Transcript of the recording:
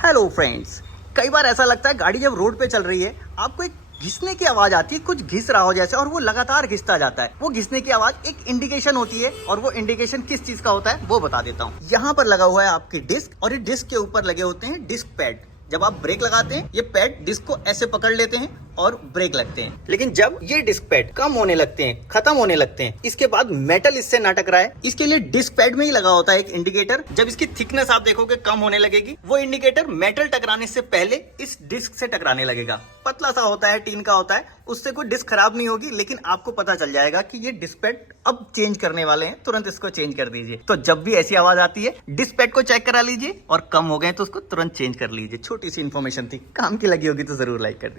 Hello friends, कई बार ऐसा लगता है गाड़ी जब रोड पे चल रही है आपको एक घिसने की आवाज आती है, कुछ घिस रहा हो जैसे, और वो लगातार घिसता जाता है। वो घिसने की आवाज एक इंडिकेशन होती है, और वो इंडिकेशन किस चीज का होता है वो बता देता हूँ। यहाँ पर लगा हुआ है आपकी डिस्क, और ये डिस्क के ऊपर लगे होते हैं डिस्क पैड। जब आप ब्रेक लगाते हैं ये पैड डिस्क को ऐसे पकड़ लेते हैं और ब्रेक लगते हैं। लेकिन जब ये डिस्क पैड कम होने लगते हैं, खत्म होने लगते हैं, इसके बाद मेटल इससे ना टकराए, इसके लिए डिस्क पैड में ही लगा होता है एक इंडिकेटर। जब इसकी थिकनेस आप देखोगे कम होने लगेगी, वो इंडिकेटर मेटल टकराने से पहले इस डिस्क से टकराने लगेगा। पतला सा होता है, टीन का होता है, उससे कोई डिस्क खराब नहीं होगी, लेकिन आपको पता चल जाएगा कि ये डिस्क पैड अब चेंज करने वाले हैं, तुरंत इसको चेंज कर दीजिए। तो जब भी ऐसी आवाज आती है डिस्क पैड को चेक करा लीजिए, और कम हो गए तो उसको तुरंत चेंज कर लीजिए। छोटी सी इन्फॉर्मेशन थी, काम की लगी होगी तो जरूर लाइक कर दीजिए।